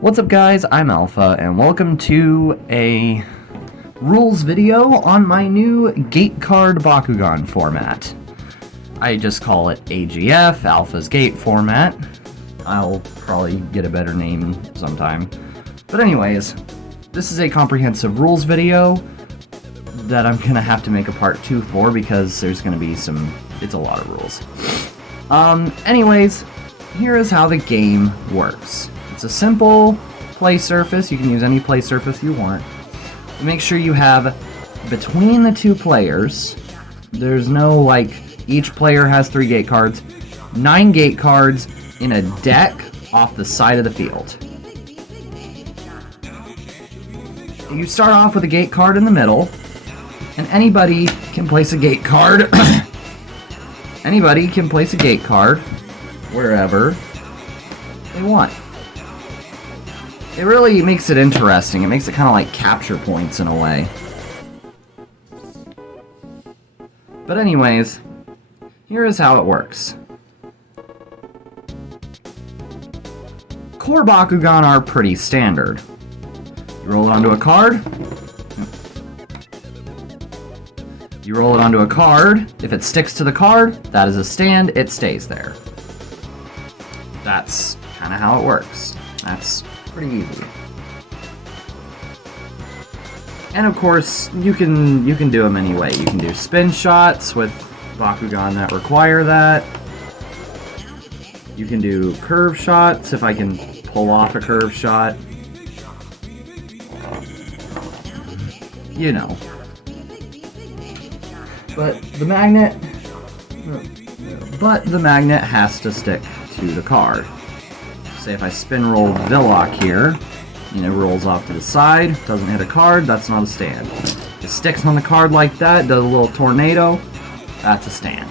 What's up guys, I'm Alpha, and welcome to a rules video on my new gate card Bakugan format. I just call it AGF, Alpha's Gate format. I'll probably get a better name sometime. But anyways, this is a comprehensive rules video that I'm gonna have to make a part 2 for because there's gonna be it's a lot of rules. Anyways, here is how the game works. It's a simple play surface. You can use any play surface you want. Make sure you have, between the two players, there's no, like, each player has 3 gate cards, 9 gate cards in a deck off the side of the field. You start off with a gate card in the middle, and anybody can place a gate card. Anybody can place a gate card wherever they want. It really makes it interesting. It makes it kind of like capture points in a way. But anyways, here is how it works. Core Bakugan are pretty standard. You roll it onto a card. You roll it onto a card. If it sticks to the card, that is a stand. It stays there. That's kind of how it works. That's pretty easy. And of course, you can do them anyway. You can do spin shots with Bakugan that require that. You can do curve shots if I can pull off a curve shot. You know. But the magnet has to stick to the card. Say if I spin roll Villock here, and it rolls off to the side, doesn't hit a card, that's not a stand. If it sticks on the card like that, does a little tornado, that's a stand.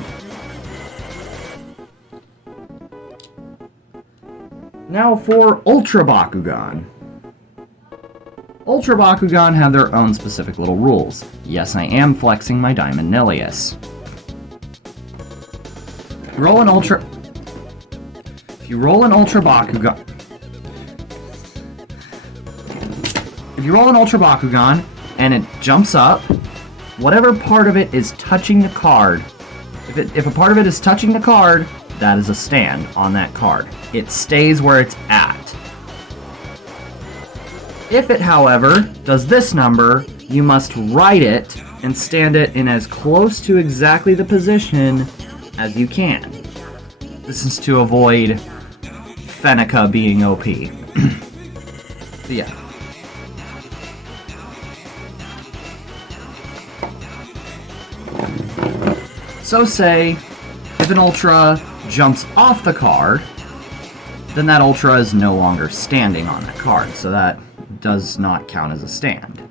Now for Ultra Bakugan. Ultra Bakugan have their own specific little rules. Yes, I am flexing my Diamond Nilius. If you roll an Ultra Bakugan... If you roll an Ultra Bakugan and it jumps up, whatever part of it is touching the card, if a part of it is touching the card, that is a stand on that card. It stays where it's at. If it, however, does this number, you must write it and stand it in as close to exactly the position as you can. This is to avoid Fennica being OP. But yeah. So say, if an Ultra jumps off the card, then that Ultra is no longer standing on that card, so that does not count as a stand.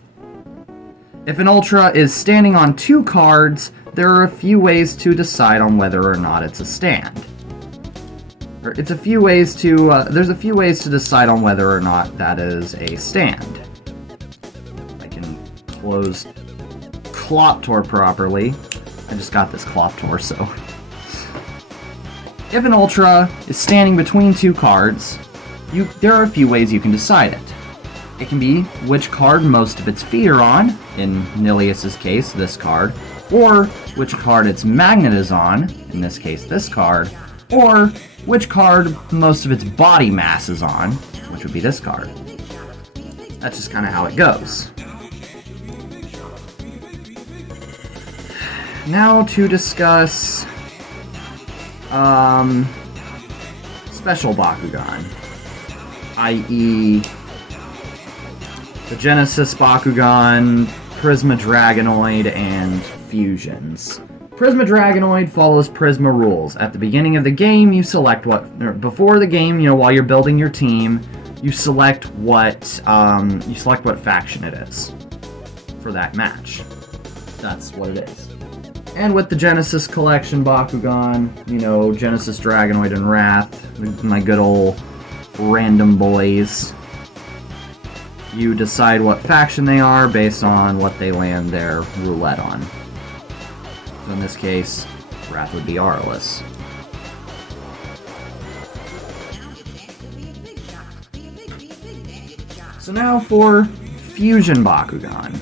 If an Ultra is standing on 2 cards, there are a few ways to decide on whether or not it's a stand. There's a few ways to decide on whether or not that is a stand. I can close Kloptor properly. I just got this Kloptor, so... If an Ultra is standing between 2 cards, there are a few ways you can decide it. It can be which card most of its feet are on, in Nilius's case, this card, or which card its magnet is on, in this case, this card, or which card most of its body mass is on, which would be this card. That's just kind of how it goes. Now to discuss Special Bakugan, i.e. the Genesis Bakugan, Prisma Dragonoid, and Fusions. Prisma Dragonoid follows Prisma rules. At the beginning of the game, you select before the game, while you're building your team, you select what faction it is for that match. That's what it is. And with the Genesis Collection Bakugan, Genesis Dragonoid and Wrath, my good old random boys, you decide what faction they are based on what they land their roulette on. So in this case, Wrath would be Aurelus. So now for Fusion Bakugan.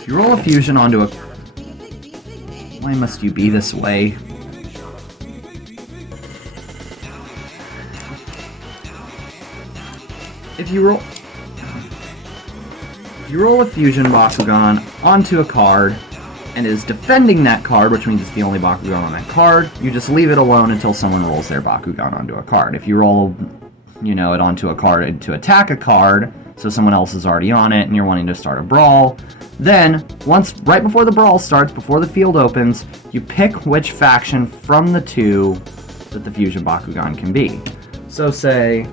If you roll a fusion onto a... Why must you be this way? If you roll a Fusion Bakugan onto a card and is defending that card, which means it's the only Bakugan on that card, you just leave it alone until someone rolls their Bakugan onto a card. If you roll, it onto a card to attack a card, so someone else is already on it and you're wanting to start a brawl, then, right before the brawl starts, before the field opens, you pick which faction from the two that the Fusion Bakugan can be. So say,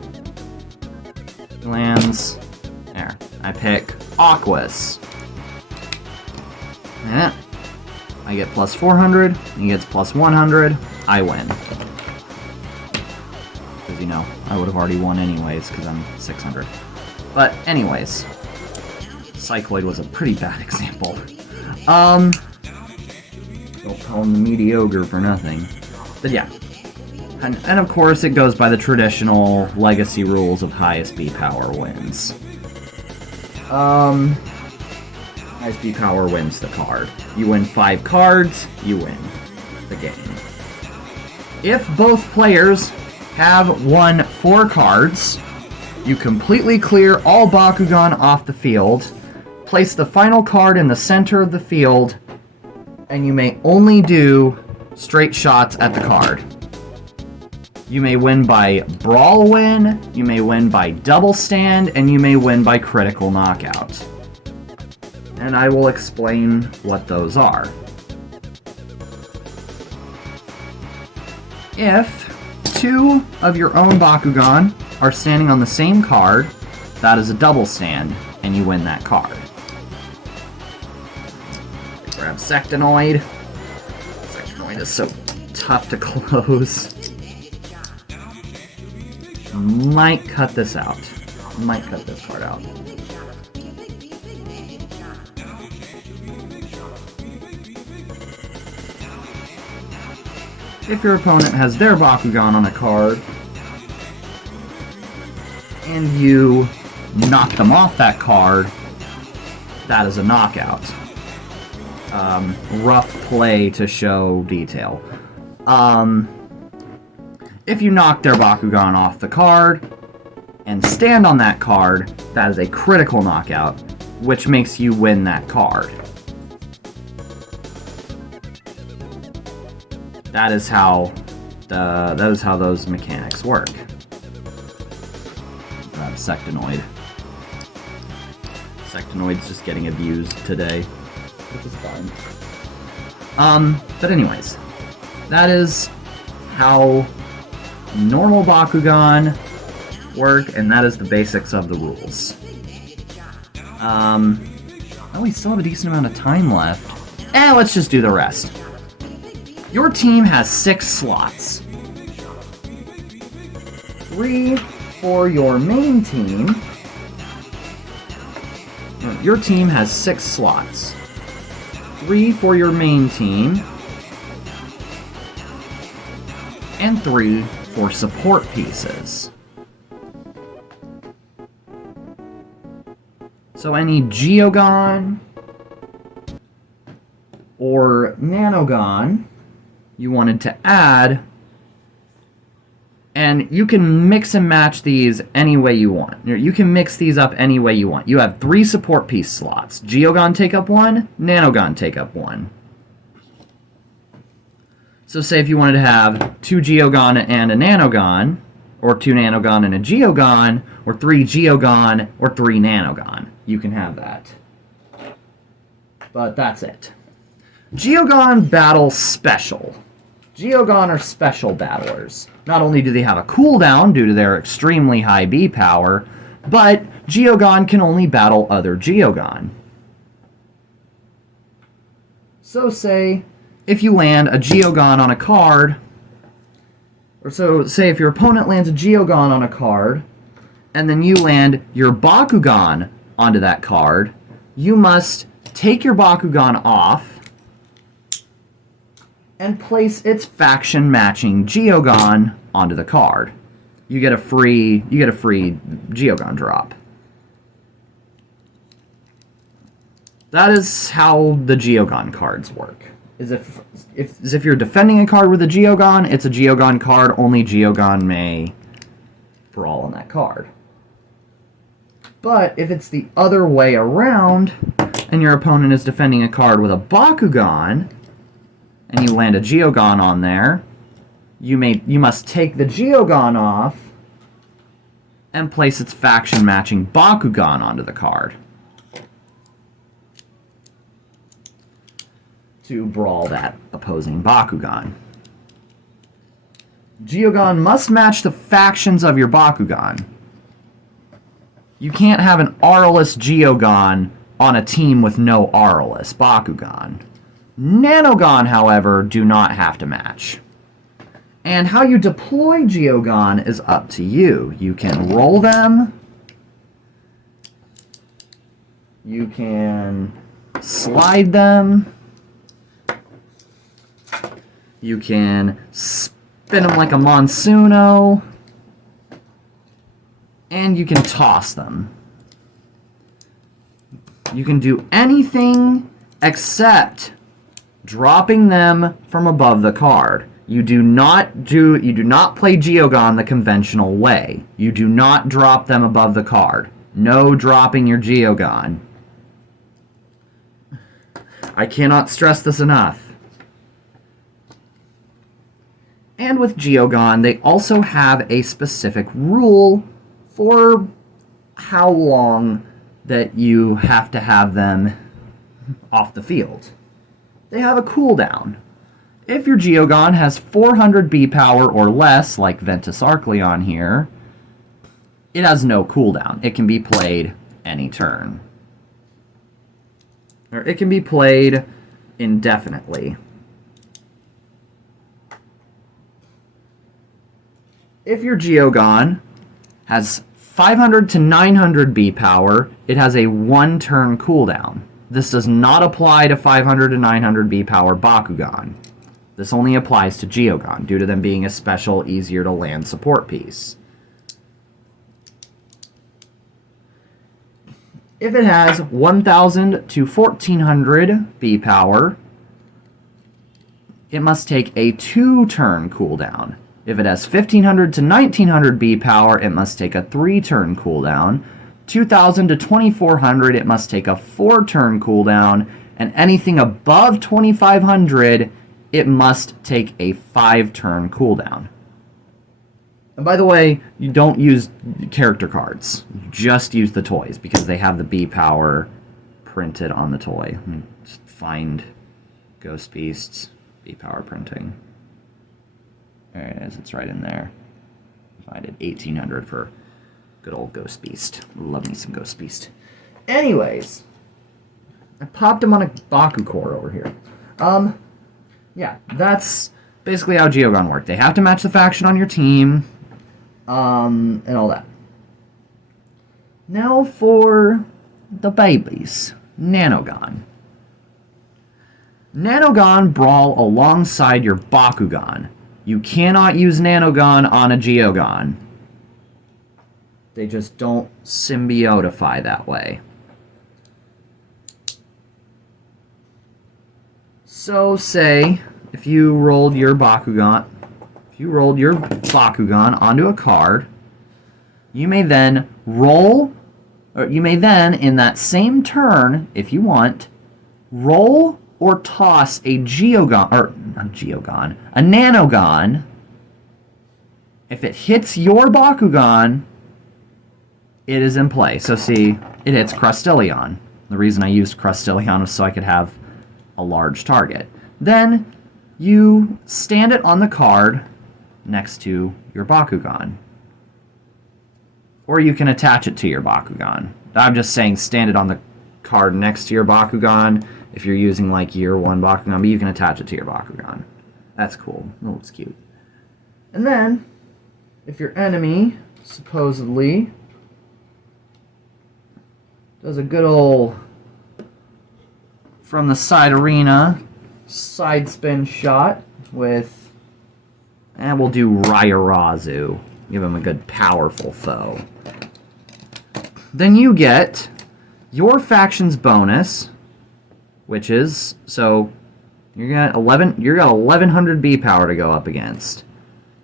lands, there, I pick Aquas. Yeah. I get plus 400, he gets plus 100, I win. Because, I would have already won anyways, because I'm 600. But, anyways. Cycloid was a pretty bad example. Don't call him the mediocre for nothing. But yeah. And of course it goes by the traditional legacy rules of highest B power wins. Highest B power wins the card. You win 5 cards, you win the game. If both players have won 4 cards, you completely clear all Bakugan off the field, place the final card in the center of the field, and you may only do straight shots at the card. You may win by brawl win, you may win by double stand, and you may win by critical knockout. And I will explain what those are. If 2 of your own Bakugan are standing on the same card, that is a double stand, and you win that card. Grab Sectinoid. Sectinoid is so tough to close. Might cut this out. Might cut this card out. If your opponent has their Bakugan on a card, and you knock them off that card, that is a knockout. Rough play to show detail. If you knock their Bakugan off the card and stand on that card, that is a critical knockout, which makes you win that card. That is how those mechanics work. Grab Sectinoid. Sectinoid's just getting abused today, which is fine. But anyways, that is how normal Bakugan work, and that is the basics of the rules. Oh, we still have a decent amount of time left. Let's just do the rest. Your team has 6 slots. 3 for your main team. Your team has 6 slots. 3 for your main team. And 3 for support pieces. So any Geogon or Nanogon you wanted to add, and you can mix and match these any way you want. You can mix these up any way you want. You have 3 support piece slots. Geogon take up 1, Nanogon take up 1. So say if you wanted to have 2 Geogon and a Nanogon, or 2 Nanogon and a Geogon, or 3 Geogon or 3 Nanogon, you can have that. But that's it. Geogon Battle Special. Geogon are special battlers. Not only do they have a cooldown due to their extremely high B power, but Geogon can only battle other Geogon. So say, if you land a Geogon on a card, or so say if your opponent lands a Geogon on a card, and then you land your Bakugan onto that card, you must take your Bakugan off and place its faction matching Geogon onto the card. You get a free Geogon drop. That is how the Geogon cards work. If you're defending a card with a Geogon, it's a Geogon card. Only Geogon may brawl on that card. But if it's the other way around, and your opponent is defending a card with a Bakugan, and you land a Geogon on there, you must take the Geogon off and place its faction-matching Bakugan onto the card to brawl that opposing Bakugan. Geogon must match the factions of your Bakugan. You can't have an R-less Geogon on a team with no R-less Bakugan. Nanogon, however, do not have to match. And how you deploy Geogon is up to you. You can roll them. You can slide them. You can spin them like a Monsuno. And you can toss them. You can do anything except dropping them from above the card. You do not play Geogon the conventional way. You do not drop them above the card. No dropping your Geogon. I cannot stress this enough. And with Geogon, they also have a specific rule for how long that you have to have them off the field. They have a cooldown. If your Geogon has 400 B power or less, like Ventus Arcleon here, it has no cooldown. It can be played any turn. Or it can be played indefinitely. If your Geogon has 500 to 900 B power, it has a 1-turn cooldown. This does not apply to 500 to 900 B power Bakugan. This only applies to Geogon, due to them being a special, easier to land support piece. If it has 1000 to 1400 B power, it must take a 2-turn cooldown. If it has 1500 to 1900 B power, it must take a 3-turn cooldown. 2000 to 2400, it must take a 4-turn cooldown. And anything above 2500, it must take a 5-turn cooldown. And by the way, you don't use character cards. You just use the toys, because they have the B power printed on the toy. Let me just find Ghost Beasts B power printing. There it is, it's right in there. I did 1800 for good old Ghost Beast. Love me some Ghost Beast. Anyways, I popped him on a Baku core over here. Yeah, that's basically how Geogon work. They have to match the faction on your team, and all that. Now for the babies. Nanogon. Nanogon brawl alongside your Bakugan. You cannot use Nanogon on a Geogon. They just don't symbiotify that way. So say if you rolled your Bakugan onto a card, you may then in that same turn, if you want, roll or toss a Nanogon. If it hits your Bakugan, it is in play. So see, it hits Crustelion. The reason I used Crustelion was so I could have a large target. Then you stand it on the card next to your Bakugan. Or you can attach it to your Bakugan. I'm just saying stand it on the card next to your Bakugan. If you're using like year 1 Bakugan, but you can attach it to your Bakugan. That's cool. It looks cute. And then, if your enemy supposedly does a good old from the side arena side spin shot with, and we'll do Ryarazu. Give him a good powerful foe. Then you get your faction's bonus which is, so you're got 1100 B power to go up against.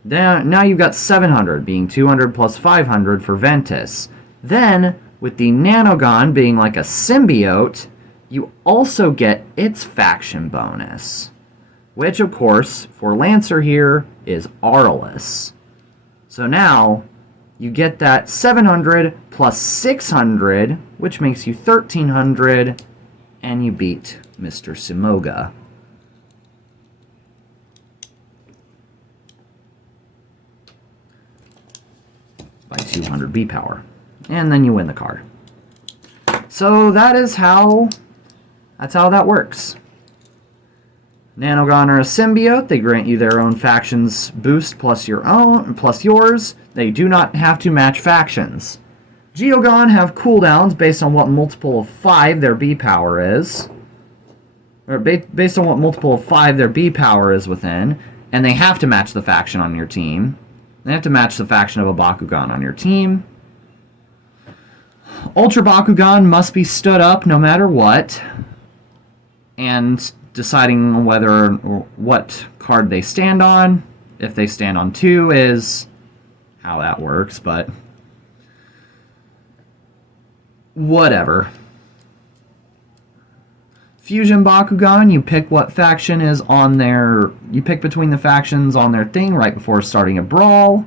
Now you've got 700, being 200 plus 500 for Ventus. Then, with the Nanogon being like a symbiote, you also get its faction bonus, which, of course, for Lancer here is Aurelus. So now, you get that 700 plus 600, which makes you 1300, and you beat Mr. Simoga. By 200 B power. And then you win the card. So that's how that works. Nanogon are a symbiote. They grant you their own factions boost plus yours. They do not have to match factions. Geogon have cooldowns based on what multiple of 5 their B power is. Or based on what multiple of 5 their B power is within. And they have to match the faction on your team. They have to match the faction of a Bakugan on your team. Ultra Bakugan must be stood up no matter what. And deciding what card they stand on. If they stand on 2 is how that works, but whatever. Fusion Bakugan, you pick what faction is on their... You pick between the factions on their thing right before starting a brawl.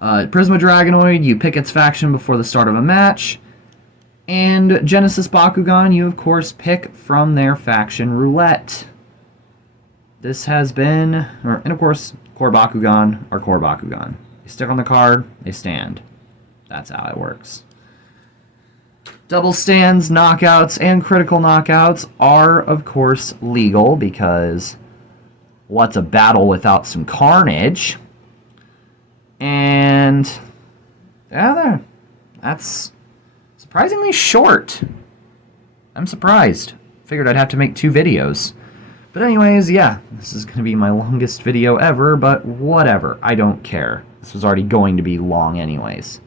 Prisma Dragonoid, you pick its faction before the start of a match. And Genesis Bakugan, you of course pick from their faction roulette. This has been... And of course, Core Bakugan are Core Bakugan. They stick on the card, they stand. That's how it works. Double stands, knockouts, and critical knockouts are, of course, legal because what's a battle without some carnage? And yeah, that's surprisingly short. I'm surprised. Figured I'd have to make 2 videos. But anyways, yeah, this is going to be my longest video ever, but whatever. I don't care. This was already going to be long anyways.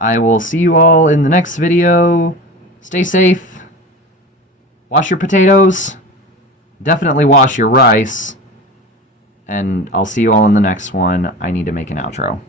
I will see you all in the next video. Stay safe. Wash your potatoes. Definitely wash your rice. And I'll see you all in the next one. I need to make an outro.